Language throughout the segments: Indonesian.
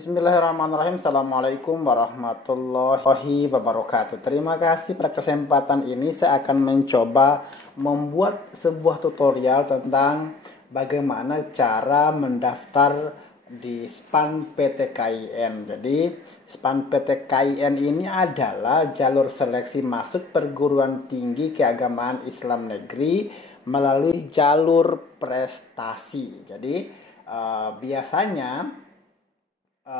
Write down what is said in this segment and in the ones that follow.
Bismillahirrahmanirrahim. Assalamualaikum warahmatullahi wabarakatuh. Terima kasih. Pada kesempatan ini saya akan mencoba membuat sebuah tutorial tentang bagaimana cara mendaftar di SPAN PTKIN. Jadi SPAN PTKIN ini adalah jalur seleksi masuk perguruan tinggi keagamaan Islam negeri melalui jalur prestasi. Jadi biasanya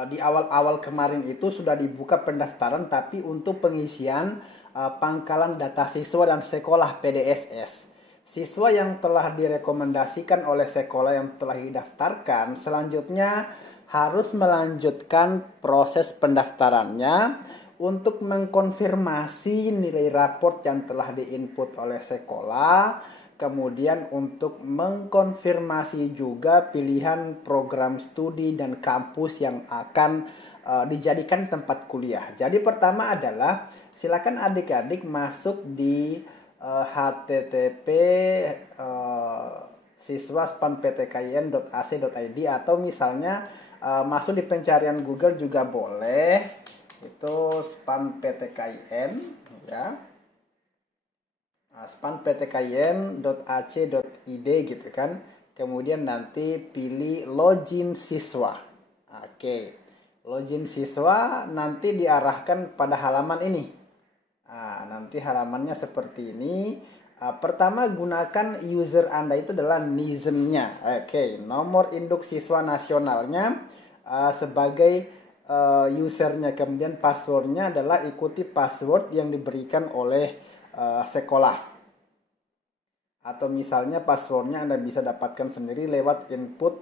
di awal-awal kemarin itu sudah dibuka pendaftaran, tapi untuk pengisian pangkalan data siswa dan sekolah PDSS. Siswa yang telah direkomendasikan oleh sekolah yang telah didaftarkan selanjutnya harus melanjutkan proses pendaftarannya untuk mengkonfirmasi nilai raport yang telah diinput oleh sekolah. Kemudian untuk mengkonfirmasi juga pilihan program studi dan kampus yang akan dijadikan tempat kuliah. Jadi pertama adalah silakan adik-adik masuk di http siswaspanptkin.ac.id atau misalnya masuk di pencarian Google juga boleh. Itu SPAN PTKIN ya. spanptkin.ac.id gitu kan. Kemudian nanti pilih login siswa. Oke. Login siswa nanti diarahkan pada halaman ini. Nanti halamannya seperti ini. Pertama gunakan user Anda itu adalah NISN-nya. Oke, nomor induk siswa nasionalnya sebagai usernya. Kemudian passwordnya adalah ikuti password yang diberikan oleh sekolah. Atau misalnya passwordnya Anda bisa dapatkan sendiri lewat input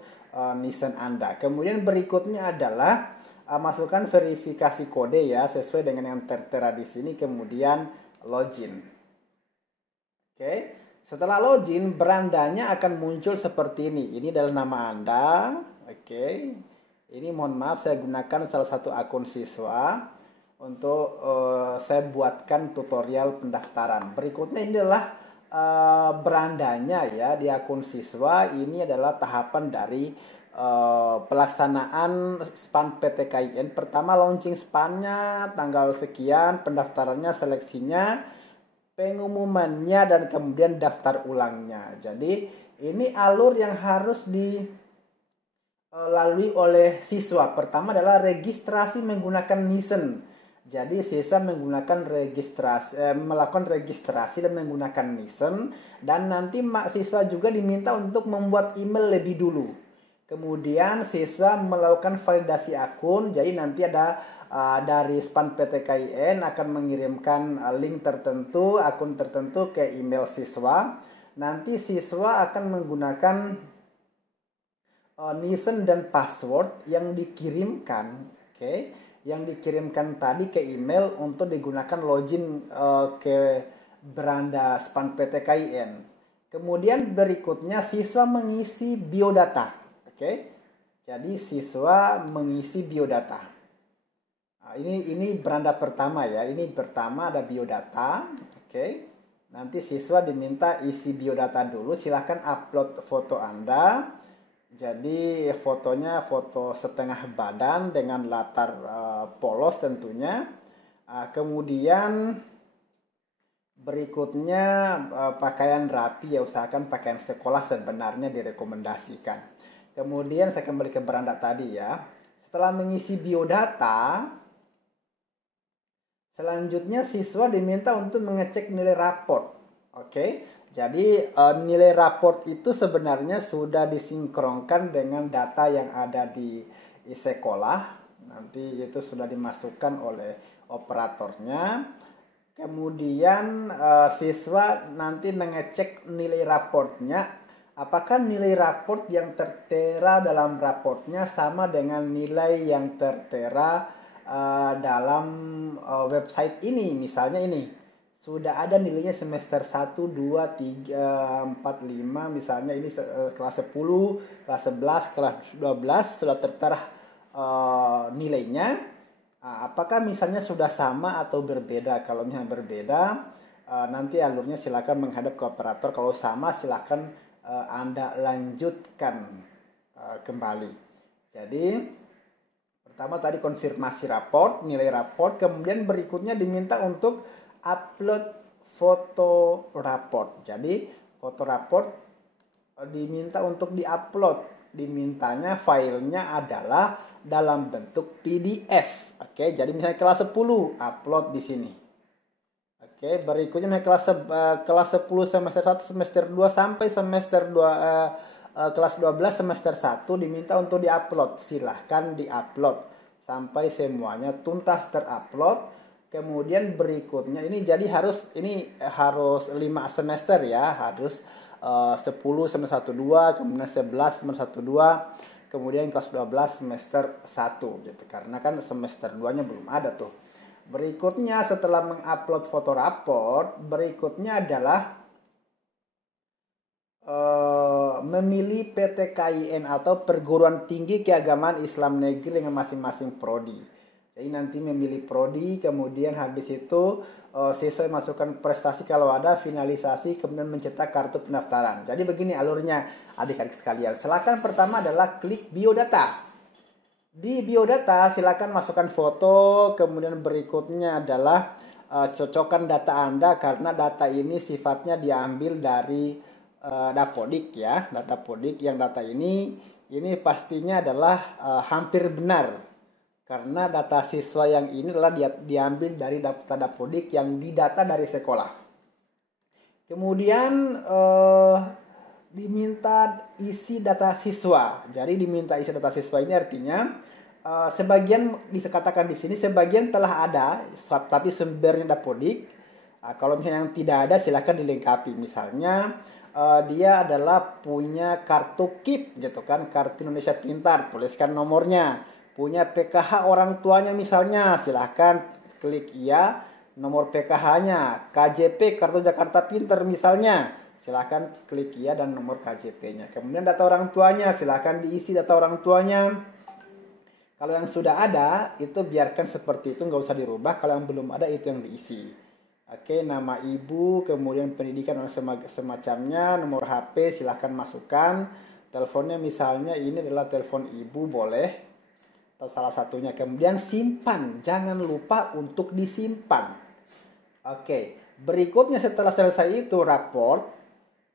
NISN Anda. Kemudian berikutnya adalah masukkan verifikasi kode ya sesuai dengan yang tertera di sini. Kemudian login. Oke, setelah login berandanya akan muncul seperti ini. Ini adalah nama Anda. Oke, ini mohon maaf saya gunakan salah satu akun siswa untuk saya buatkan tutorial pendaftaran. Berikutnya ini adalah berandanya ya di akun siswa. Ini adalah tahapan dari pelaksanaan SPAN PTKIN. Pertama launching SPAN-nya tanggal sekian, pendaftarannya, seleksinya, pengumumannya, dan kemudian daftar ulangnya. Jadi ini alur yang harus dilalui oleh siswa. Pertama adalah registrasi menggunakan NISN. Jadi siswa menggunakan melakukan registrasi dan menggunakan NISN, dan nanti siswa juga diminta untuk membuat email lebih dulu. Kemudian siswa melakukan validasi akun. Jadi nanti ada dari SPAN PTKIN akan mengirimkan link tertentu, akun tertentu ke email siswa. Nanti siswa akan menggunakan NISN dan password yang dikirimkan. Oke. Yang dikirimkan tadi ke email untuk digunakan login ke beranda SPAN PTKIN. Kemudian berikutnya siswa mengisi biodata. Oke. Jadi siswa mengisi biodata. Ini beranda pertama ya. Ini pertama ada biodata. Oke. Nanti siswa diminta isi biodata dulu. Silahkan upload foto Anda. Jadi fotonya foto setengah badan dengan latar polos tentunya. Kemudian berikutnya pakaian rapi ya, usahakan pakaian sekolah sebenarnya direkomendasikan. Kemudian saya kembali ke beranda tadi ya. Setelah mengisi biodata, selanjutnya siswa diminta untuk mengecek nilai raport. Oke. Jadi nilai raport itu sebenarnya sudah disinkronkan dengan data yang ada di sekolah. Nanti itu sudah dimasukkan oleh operatornya. Kemudian siswa nanti mengecek nilai raportnya. Apakah nilai raport yang tertera dalam raportnya sama dengan nilai yang tertera dalam website ini. Misalnya ini. Sudah ada nilainya semester 1, 2, 3, 4, 5. Misalnya ini kelas 10, kelas 11, kelas 12 sudah tertera nilainya. Apakah misalnya sudah sama atau berbeda? Kalau misalnya berbeda, nanti alurnya silakan menghadap ke operator. Kalau sama silakan Anda lanjutkan kembali. Jadi Pertama tadi konfirmasi raport, nilai raport, kemudian berikutnya diminta untuk upload foto raport. Jadi foto raport diminta untuk diupload, dimintanya filenya adalah dalam bentuk PDF. Oke, jadi misalnya kelas 10 upload di sini. Oke, berikutnya kelas 10 semester 1, semester 2 sampai semester 2 kelas 12 semester 1 diminta untuk diupload. Silahkan diupload sampai semuanya tuntas terupload. Kemudian berikutnya ini jadi harus 5 semester ya, harus 10 semester 1 2, kemudian 11 semester 1 2, kemudian kelas 12 semester 1 gitu. Karena kan semester 2-nya belum ada tuh. Berikutnya setelah mengupload foto raport, berikutnya adalah memilih PTKIN atau Perguruan Tinggi Keagamaan Islam Negeri dengan masing-masing prodi. Jadi nanti memilih prodi, kemudian habis itu siswa masukkan prestasi kalau ada, finalisasi, kemudian mencetak kartu pendaftaran. Jadi begini alurnya adik-adik sekalian. Silakan pertama adalah klik biodata. Di biodata silakan masukkan foto, kemudian berikutnya adalah cocokkan data Anda karena data ini sifatnya diambil dari Dapodik ya, Dapodik. Yang data ini pastinya adalah hampir benar karena data siswa yang ini adalah diambil dari data Dapodik yang didata dari sekolah. Kemudian diminta isi data siswa. Jadi diminta isi data siswa ini artinya sebagian dikatakan di sini sebagian telah ada tapi sumbernya Dapodik. Kalau misalnya yang tidak ada silakan dilengkapi. Misalnya dia adalah punya kartu KIP gitu kan, kartu Indonesia Pintar, tuliskan nomornya. Punya PKH orang tuanya misalnya, silahkan klik iya, nomor PKH-nya. KJP kartu Jakarta Pintar misalnya, silahkan klik iya dan nomor KJP-nya. Kemudian data orang tuanya, silahkan diisi data orang tuanya. Kalau yang sudah ada itu biarkan seperti itu, nggak usah dirubah. Kalau yang belum ada itu yang diisi. Oke, nama ibu, kemudian pendidikan dan semacamnya, nomor HP silahkan masukkan. Teleponnya misalnya ini adalah telepon ibu, boleh, atau salah satunya. Kemudian simpan, jangan lupa untuk disimpan. Oke, berikutnya setelah selesai itu raport.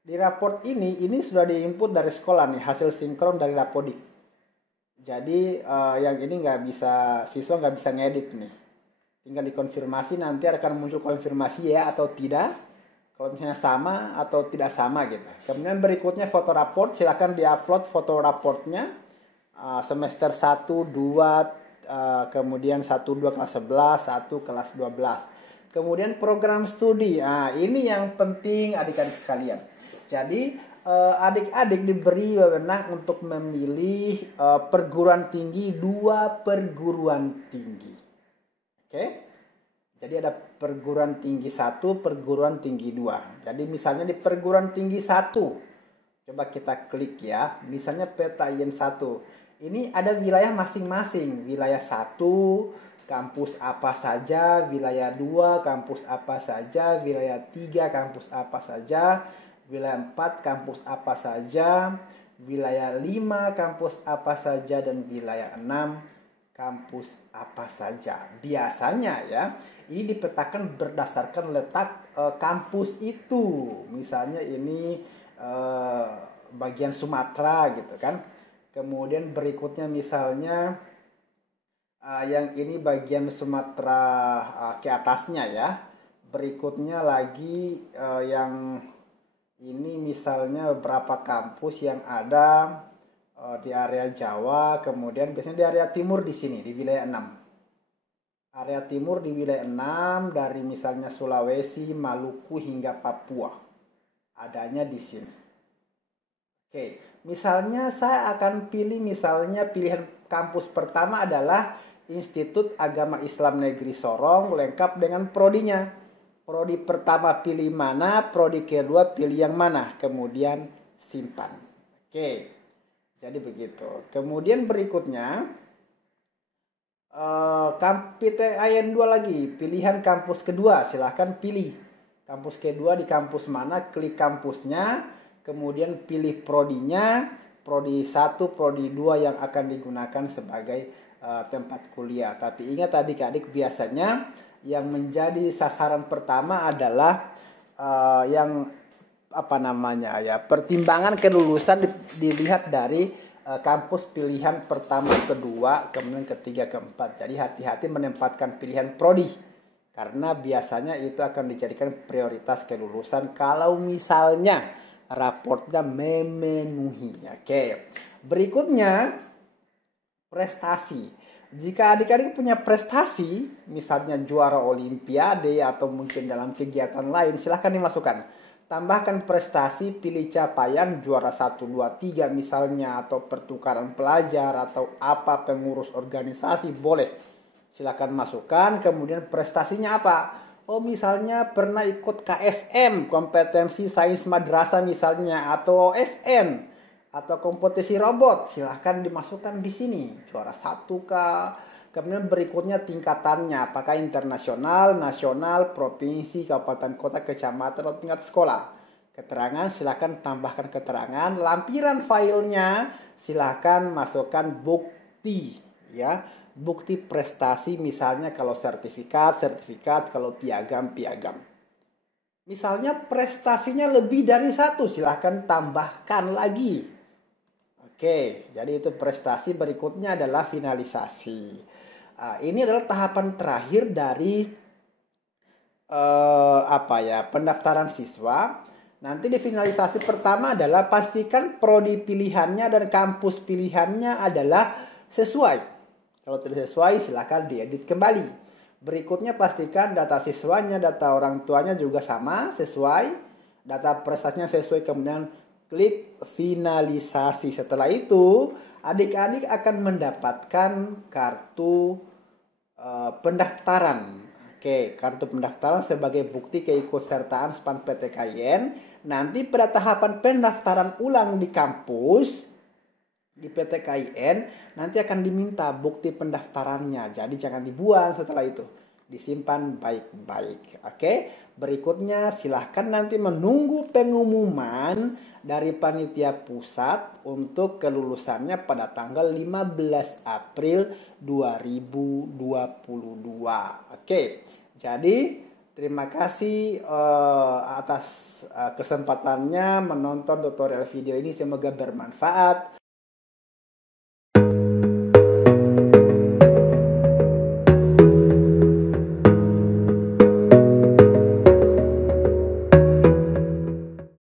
Di raport ini sudah diinput dari sekolah nih, hasil sinkron dari Dapodik. Jadi yang ini siswa nggak bisa ngedit nih. Tinggal dikonfirmasi, nanti akan muncul konfirmasi ya atau tidak. Kalau misalnya sama atau tidak sama gitu. Kemudian berikutnya foto raport, silakan diupload foto raportnya. Semester 1, 2, kemudian 1, 2 kelas 11, 1 kelas 12. Kemudian program studi. Ini yang penting adik-adik sekalian. Jadi adik-adik diberi wewenang untuk memilih perguruan tinggi, 2 perguruan tinggi. Oke. Jadi ada perguruan tinggi 1, perguruan tinggi 2. Jadi misalnya di perguruan tinggi 1, coba kita klik ya. Misalnya PTKIN 1. Ini ada wilayah masing-masing. Wilayah 1, kampus apa saja. Wilayah 2, kampus apa saja. Wilayah 3, kampus apa saja. Wilayah 4, kampus apa saja. Wilayah 5, kampus apa saja. Dan wilayah 6, kampus apa saja. Biasanya ya, ini dipetakan berdasarkan letak kampus itu. Misalnya ini bagian Sumatera gitu kan. Kemudian berikutnya misalnya yang ini bagian Sumatera ke atasnya ya. Berikutnya lagi yang ini misalnya beberapa kampus yang ada di area Jawa, kemudian biasanya di area timur di sini, di wilayah 6. Area timur di wilayah 6 dari misalnya Sulawesi, Maluku hingga Papua. Adanya di sini. Oke, misalnya saya akan pilih misalnya pilihan kampus pertama adalah Institut Agama Islam Negeri Sorong lengkap dengan prodinya. Prodi pertama pilih mana, prodi kedua pilih yang mana, kemudian simpan. Oke. Jadi begitu. Kemudian berikutnya PTKIN 2 lagi, pilihan kampus kedua, silahkan pilih kampus kedua di kampus mana, klik kampusnya, kemudian pilih prodinya, prodi 1, prodi 2 yang akan digunakan sebagai tempat kuliah. Tapi ingat adik-adik, biasanya yang menjadi sasaran pertama adalah yang pertimbangan kelulusan dilihat dari kampus pilihan pertama, kedua, kemudian ketiga, keempat. Jadi hati-hati menempatkan pilihan prodi, karena biasanya itu akan dijadikan prioritas kelulusan kalau misalnya raportnya memenuhi. Oke. Berikutnya, prestasi. Jika adik-adik punya prestasi, misalnya juara olimpiade atau mungkin dalam kegiatan lain, silahkan dimasukkan. Tambahkan prestasi, pilih capaian juara 1, 2, 3 misalnya, atau pertukaran pelajar, atau apa, pengurus organisasi, boleh. Silakan masukkan. Kemudian prestasinya apa? Oh, misalnya pernah ikut KSM, kompetensi sains madrasah misalnya, atau OSN, atau kompetisi robot. Silahkan dimasukkan di sini. Juara 1 kah? Kemudian berikutnya tingkatannya, apakah internasional, nasional, provinsi, kabupaten, kota, kecamatan, atau tingkat sekolah. Keterangan, silakan tambahkan keterangan. Lampiran filenya, silakan masukkan bukti, ya, bukti prestasi, misalnya kalau sertifikat, kalau piagam. Misalnya prestasinya lebih dari 1, silahkan tambahkan lagi. Oke, jadi itu prestasi. Berikutnya adalah finalisasi. Ini adalah tahapan terakhir dari pendaftaran siswa. Nanti di finalisasi pertama adalah pastikan prodi pilihannya dan kampus pilihannya adalah sesuai. Kalau tidak sesuai, silakan diedit kembali. Berikutnya pastikan data siswanya, data orang tuanya juga sama, sesuai. Data prestasinya sesuai, kemudian klik finalisasi. Setelah itu, adik-adik akan mendapatkan kartu pendaftaran. Oke, kartu pendaftaran sebagai bukti keikutsertaan SPAN PTKIN. Nanti pada tahapan pendaftaran ulang di kampus, di PTKIN, nanti akan diminta bukti pendaftarannya. Jadi jangan dibuang setelah itu. Disimpan baik-baik. Oke, berikutnya silahkan nanti menunggu pengumuman dari panitia pusat untuk kelulusannya pada tanggal 15 April 2022. Oke, jadi terima kasih atas kesempatannya menonton tutorial video ini. Semoga bermanfaat.